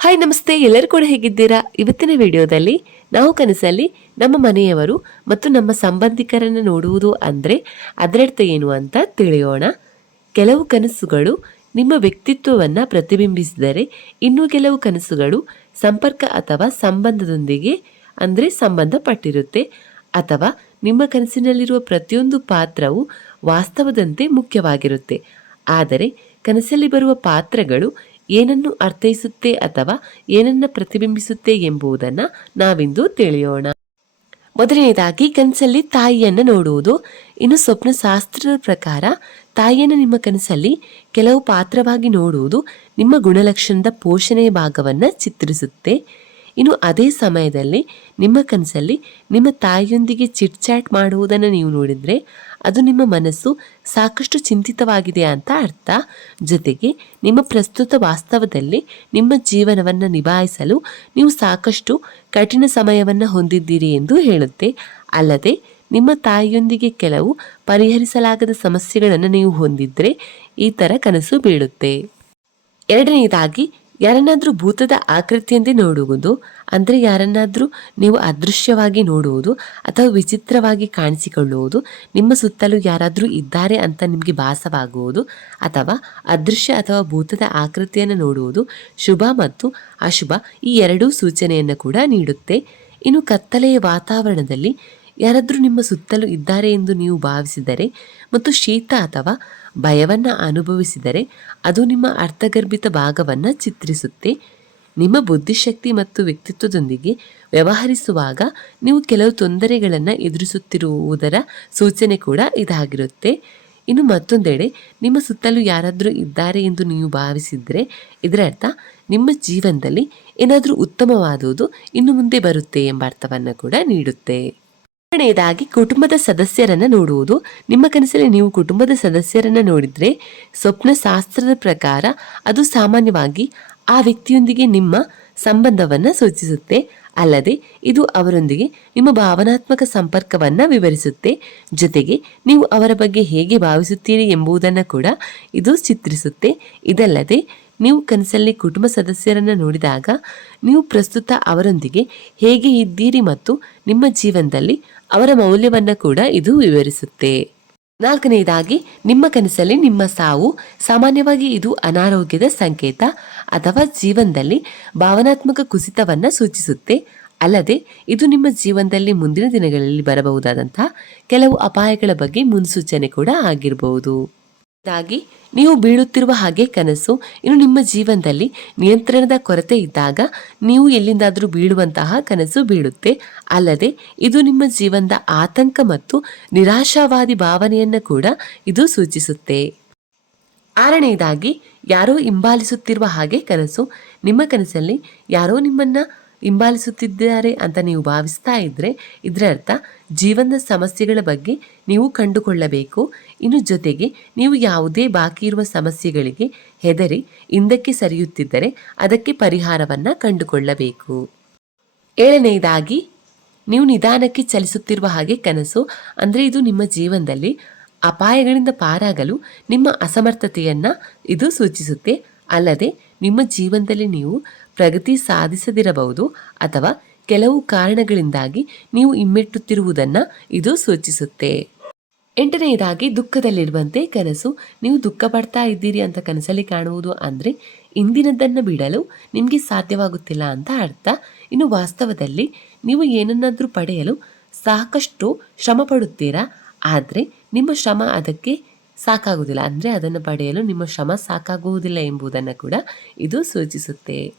Hi, ನಮಸ್ತೆ. ಎಲ್ಲರೂ ಕೂಡ ಹೇಗಿದ್ದೀರಾ? ಇವತ್ತಿನ ವಿಡಿಯೋದಲ್ಲಿ ನಾವು ಕನಸಲ್ಲಿ ನಮ್ಮ ಮನೆಯವರು ಮತ್ತು ನಮ್ಮ ಸಂಬಂಧಿಕರನ್ನು ನೋಡುವುದು ಅಂದರೆ ಅದರರ್ಥ ಏನು ಅಂತ ತಿಳಿಯೋಣ. ಕೆಲವು ಕನಸುಗಳು ನಿಮ್ಮ ವ್ಯಕ್ತಿತ್ವವನ್ನು ಪ್ರತಿಬಿಂಬಿಸಿದರೆ ಇನ್ನೂ ಕೆಲವು ಕನಸುಗಳು ಸಂಪರ್ಕ ಅಥವಾ ಸಂಬಂಧದೊಂದಿಗೆ ಅಂದರೆ ಸಂಬಂಧಪಟ್ಟಿರುತ್ತೆ. ಅಥವಾ ನಿಮ್ಮ ಕನಸಿನಲ್ಲಿರುವ ಪ್ರತಿಯೊಂದು ಪಾತ್ರವು ವಾಸ್ತವದಂತೆ ಮುಖ್ಯವಾಗಿರುತ್ತೆ. ಆದರೆ ಕನಸಲ್ಲಿ ಬರುವ ಪಾತ್ರಗಳು ಏನನ್ನು ಅರ್ಥೈಸುತ್ತೆ ಅಥವಾ ಏನನ್ನ ಪ್ರತಿಬಿಂಬಿಸುತ್ತೆ ಎಂಬುದನ್ನು ನಾವಿಂದು ತಿಳಿಯೋಣ. ಮೊದಲನೇದಾಗಿ, ಕನಸಲ್ಲಿ ತಾಯಿಯನ್ನು ನೋಡುವುದು. ಇನ್ನು ಸ್ವಪ್ನ ಶಾಸ್ತ್ರದ ಪ್ರಕಾರ, ತಾಯಿಯನ್ನು ನಿಮ್ಮ ಕನಸಲ್ಲಿ ಕೆಲವು ಪಾತ್ರವಾಗಿ ನೋಡುವುದು ನಿಮ್ಮ ಗುಣಲಕ್ಷಣದ ಪೋಷಣೆಯ ಭಾಗವನ್ನು ಚಿತ್ರಿಸುತ್ತೆ. ಇನ್ನು ಅದೇ ಸಮಯದಲ್ಲಿ ನಿಮ್ಮ ಕನಸಲ್ಲಿ ನಿಮ್ಮ ತಾಯಿಯೊಂದಿಗೆ ಚಿಟ್ ಚಾಟ್ ಮಾಡುವುದನ್ನು ನೀವು ನೋಡಿದರೆ ಅದು ನಿಮ್ಮ ಮನಸ್ಸು ಸಾಕಷ್ಟು ಚಿಂತಿತವಾಗಿದೆ ಅಂತ ಅರ್ಥ. ಜೊತೆಗೆ ನಿಮ್ಮ ಪ್ರಸ್ತುತ ವಾಸ್ತವದಲ್ಲಿ ನಿಮ್ಮ ಜೀವನವನ್ನು ನಿಭಾಯಿಸಲು ನೀವು ಸಾಕಷ್ಟು ಕಠಿಣ ಸಮಯವನ್ನು ಹೊಂದಿದ್ದೀರಿ ಎಂದು ಹೇಳುತ್ತೆ. ಅಲ್ಲದೆ ನಿಮ್ಮ ತಾಯಿಯೊಂದಿಗೆ ಕೆಲವು ಪರಿಹರಿಸಲಾಗದ ಸಮಸ್ಯೆಗಳನ್ನು ನೀವು ಹೊಂದಿದ್ದರೆ ಈ ಥರ ಕನಸು ಬೀಳುತ್ತೆ. ಎರಡನೆಯದಾಗಿ ಯಾರನ್ನಾದ್ರೂ ಭೂತದ ಆಕೃತಿಯಂತೆ ನೋಡುವುದು, ಅಂದರೆ ಯಾರನ್ನಾದರೂ ನೀವು ಅದೃಶ್ಯವಾಗಿ ನೋಡುವುದು ಅಥವಾ ವಿಚಿತ್ರವಾಗಿ ಕಾಣಿಸಿಕೊಳ್ಳುವುದು, ನಿಮ್ಮ ಸುತ್ತಲೂ ಯಾರಾದರೂ ಇದ್ದಾರೆ ಅಂತ ನಿಮಗೆ ಭಾಸವಾಗುವುದು ಅಥವಾ ಅದೃಶ್ಯ ಅಥವಾ ಭೂತದ ಆಕೃತಿಯನ್ನು ನೋಡುವುದು ಶುಭ ಮತ್ತು ಅಶುಭ ಈ ಎರಡೂ ಸೂಚನೆಯನ್ನು ಕೂಡ ನೀಡುತ್ತೆ. ಇನ್ನು ಕತ್ತಲೆಯ ವಾತಾವರಣದಲ್ಲಿ ಯಾರಾದರೂ ನಿಮ್ಮ ಸುತ್ತಲೂ ಇದ್ದಾರೆ ಎಂದು ನೀವು ಭಾವಿಸಿದರೆ ಮತ್ತು ಶೀತ ಅಥವಾ ಭಯವನ್ನು ಅನುಭವಿಸಿದರೆ ಅದು ನಿಮ್ಮ ಅರ್ಥಗರ್ಭಿತ ಭಾಗವನ್ನು ಚಿತ್ರಿಸುತ್ತೆ. ನಿಮ್ಮ ಬುದ್ಧಿಶಕ್ತಿ ಮತ್ತು ವ್ಯಕ್ತಿತ್ವದೊಂದಿಗೆ ವ್ಯವಹರಿಸುವಾಗ ನೀವು ಕೆಲವು ತೊಂದರೆಗಳನ್ನು ಎದುರಿಸುತ್ತಿರುವುದರ ಸೂಚನೆ ಕೂಡ ಇದಾಗಿರುತ್ತೆ. ಇನ್ನು ಮತ್ತೊಂದೆಡೆ, ನಿಮ್ಮ ಸುತ್ತಲೂ ಯಾರಾದರೂ ಇದ್ದಾರೆ ಎಂದು ನೀವು ಭಾವಿಸಿದರೆ, ಇದರರ್ಥ ನಿಮ್ಮ ಜೀವನದಲ್ಲಿ ಏನಾದರೂ ಉತ್ತಮವಾದುದು ಇನ್ನು ಮುಂದೆ ಬರುತ್ತೆ ಎಂಬ ಅರ್ಥವನ್ನು ಕೂಡ ನೀಡುತ್ತೆ. ಎರಡನೆಯದಾಗಿ ಕುಟುಂಬದ ಸದಸ್ಯರನ್ನ ನೋಡುವುದು. ನಿಮ್ಮ ಕನಸಲ್ಲಿ ನೀವು ಕುಟುಂಬದ ಸದಸ್ಯರನ್ನ ನೋಡಿದ್ರೆ ಸ್ವಪ್ನ ಶಾಸ್ತ್ರದ ಪ್ರಕಾರ ಅದು ಸಾಮಾನ್ಯವಾಗಿ ಆ ವ್ಯಕ್ತಿಯೊಂದಿಗೆ ನಿಮ್ಮ ಸಂಬಂಧವನ್ನ ಸೂಚಿಸುತ್ತೆ. ಅಲ್ಲದೆ ಇದು ಅವರೊಂದಿಗೆ ನಿಮ್ಮ ಭಾವನಾತ್ಮಕ ಸಂಪರ್ಕವನ್ನ ವಿವರಿಸುತ್ತೆ. ಜೊತೆಗೆ ನೀವು ಅವರ ಬಗ್ಗೆ ಹೇಗೆ ಭಾವಿಸುತ್ತೀರಿ ಎಂಬುದನ್ನು ಕೂಡ ಇದು ಚಿತ್ರಿಸುತ್ತೆ. ಇದಲ್ಲದೆ ನೀವು ಕನಸಲ್ಲಿ ಕುಟುಂಬ ಸದಸ್ಯರನ್ನು ನೋಡಿದಾಗ ನೀವು ಪ್ರಸ್ತುತ ಅವರೊಂದಿಗೆ ಹೇಗೆ ಇದ್ದೀರಿ ಮತ್ತು ನಿಮ್ಮ ಜೀವನದಲ್ಲಿ ಅವರ ಮೌಲ್ಯವನ್ನು ಕೂಡ ಇದು ವಿವರಿಸುತ್ತೆ. ನಾಲ್ಕನೆಯದಾಗಿ ನಿಮ್ಮ ಕನಸಲ್ಲಿ ನಿಮ್ಮ ಸಾವು ಸಾಮಾನ್ಯವಾಗಿ ಇದು ಅನಾರೋಗ್ಯದ ಸಂಕೇತ ಅಥವಾ ಜೀವನದಲ್ಲಿ ಭಾವನಾತ್ಮಕ ಕುಸಿತವನ್ನು ಸೂಚಿಸುತ್ತೆ. ಅಲ್ಲದೆ, ಇದು ನಿಮ್ಮ ಜೀವನದಲ್ಲಿ ಮುಂದಿನ ದಿನಗಳಲ್ಲಿ ಬರಬಹುದಾದಂತಹ ಕೆಲವು ಅಪಾಯಗಳ ಬಗ್ಗೆ ಮುನ್ಸೂಚನೆ ಕೂಡ ಆಗಿರಬಹುದು ಾಗಿ ನೀವು ಬೀಳುತ್ತಿರುವ ಹಾಗೆ ಕನಸು ಇನ್ನು ನಿಮ್ಮ ಜೀವನದಲ್ಲಿ ನಿಯಂತ್ರಣದ ಕೊರತೆ ಇದ್ದಾಗ ನೀವು ಎಲ್ಲಿಂದಾದರೂ ಬೀಳುವಂತಹ ಕನಸು ಬೀಳುತ್ತೆ. ಅಲ್ಲದೆ ಇದು ನಿಮ್ಮ ಜೀವನದ ಆತಂಕ ಮತ್ತು ನಿರಾಶಾವಾದಿ ಭಾವನೆಯನ್ನು ಕೂಡ ಇದು ಸೂಚಿಸುತ್ತೆ. ಆರನೆಯದಾಗಿ ಯಾರೋ ಹಿಂಬಾಲಿಸುತ್ತಿರುವ ಹಾಗೆ ಕನಸು. ನಿಮ್ಮ ಕನಸಲ್ಲಿ ಯಾರೋ ನಿಮ್ಮನ್ನ ಹಿಂಬಾಲಿಸುತ್ತಿದ್ದಾರೆ ಅಂತ ನೀವು ಭಾವಿಸ್ತಾ ಇದ್ರೆ ಇದರ ಅರ್ಥ, ಜೀವನದ ಸಮಸ್ಯೆಗಳ ಬಗ್ಗೆ ನೀವು ಕಂಡುಕೊಳ್ಳಬೇಕು. ಇನ್ನು ಜೊತೆಗೆ ನೀವು ಯಾವುದೇ ಬಾಕಿ ಇರುವ ಸಮಸ್ಯೆಗಳಿಗೆ ಹೆದರಿ, ಹಿಂದಕ್ಕೆ ಸರಿಯುತ್ತಿದ್ದರೆ ಅದಕ್ಕೆ ಪರಿಹಾರವನ್ನ ಕಂಡುಕೊಳ್ಳಬೇಕು. ಏಳನೆಯದಾಗಿ, ನೀವು ನಿಧಾನಕ್ಕೆ ಚಲಿಸುತ್ತಿರುವ ಹಾಗೆ ಕನಸು, ಅಂದರೆ ಇದು ನಿಮ್ಮ ಜೀವನದಲ್ಲಿ ಅಪಾಯಗಳಿಂದ ಪಾರಾಗಲು ನಿಮ್ಮ ಅಸಮರ್ಥತೆಯನ್ನ ಇದು ಸೂಚಿಸುತ್ತೆ. ಅಲ್ಲದೆ ನಿಮ್ಮ ಜೀವನದಲ್ಲಿ ನೀವು ಪ್ರಗತಿ ಸಾಧಿಸದಿರಬಹುದು ಅಥವಾ ಕೆಲವು ಕಾರಣಗಳಿಂದಾಗಿ ನೀವು ಇಮ್ಮೆಟ್ಟುತ್ತಿರುವುದನ್ನು ಇದು ಸೂಚಿಸುತ್ತೆ. ಎಂಟನೆಯದಾಗಿ, ದುಃಖದಲ್ಲಿರುವಂತೆ ಕನಸು. ನೀವು ದುಃಖ ಪಡ್ತಾ ಇದ್ದೀರಿ ಅಂತ ಕನಸಲ್ಲಿ ಕಾಣುವುದು ಅಂದರೆ ಇಂದಿನದನ್ನು ಬಿಡಲು ನಿಮಗೆ ಸಾಧ್ಯವಾಗುತ್ತಿಲ್ಲ ಅಂತ ಅರ್ಥ. ಇನ್ನು ವಾಸ್ತವದಲ್ಲಿ ನೀವು ಏನನ್ನಾದರೂ ಪಡೆಯಲು ಸಾಕಷ್ಟು ಶ್ರಮ ಪಡುತ್ತೀರಾ? ಆದರೆ ನಿಮ್ಮ ಶ್ರಮ ಅದಕ್ಕೆ ಸಾಕಾಗುವುದಿಲ್ಲ. ಅಂದರೆ ಅದನ್ನು ಪಡೆಯಲು ನಿಮ್ಮ ಶ್ರಮ ಸಾಕಾಗುವುದಿಲ್ಲ ಎಂಬುದನ್ನು ಕೂಡ ಇದು ಸೂಚಿಸುತ್ತೆ.